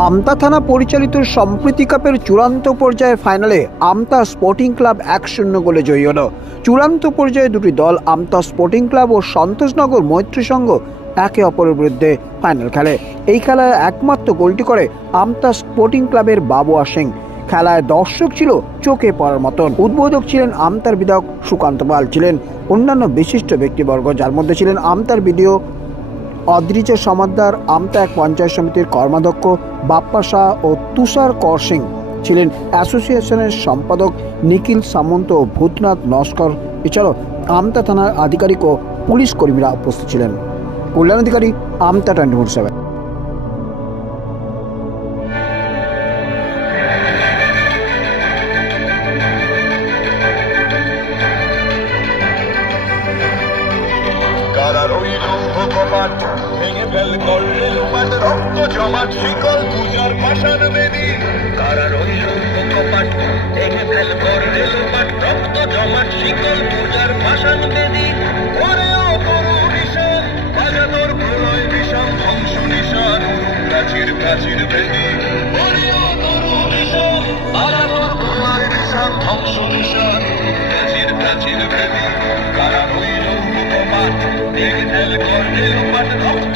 আমতা থানা পরিচালিত সম্প্রীতি কাপের চূড়ান্ত পর্যায়ে ফাইনালে আমতা স্পোর্টিং ক্লাব এক শূন্য গোলে জয়ী হল। চূড়ান্ত পর্যায়ে দুটি দল আমতা স্পোর্টিং ক্লাব ও সন্তোষনগর মৈত্রী সংঘ একে অপরের বিরুদ্ধে ফাইনাল খেলে। এই খেলায় একমাত্র গোলটি করে আমতা স্পোর্টিং ক্লাবের বাবুয়া সিং। খেলায় দর্শক ছিল চোখে পড়ার মতন। উদ্বোধক ছিলেন আমতার বিধায়ক সুকান্ত পাল। ছিলেন অন্যান্য বিশিষ্ট ব্যক্তিবর্গ। যার মধ্যে ছিলেন আমতার বিডিও অদ্রিজা সমাদ্দার আমতা এক পঞ্চায়েত সমিতির কর্মাধ্যক্ষ বাপ্পা শাহ ও তুষার কর সিং ছিলেন অ্যাসোসিয়েশনের সম্পাদক নিখিল সামন্ত ও ভূতনাথ নস্কর। এছাড়াও আমতা থানার আধিকারিক ও পুলিশ কর্মীরা উপস্থিত ছিলেন। Kalyan Adhikari Amta twenty four seven. কপাট ভেঙে ফেল করলে লোপাট রক্ত জমাট, শিকল পূজার পাষাণ বেদি। কারার ওই লৌহ কপাট ভেঙে ফেল করলে লোপাট রক্ত জমাট, শিকল পূজার পাষাণ বেদি। ওরে ও নিশান বাজা তোর প্রলয় বিষাম ধ্বংস নিশান, প্রাচীর প্রাচীর বেদি। ওরে ও নিশান বাজা তোর প্রলয় বিষাম ধ্বংস নিশান, প্রাচীর প্রাচীর বেদি। কপাট ভেঙে ফেল করলে লোপাট রক্ত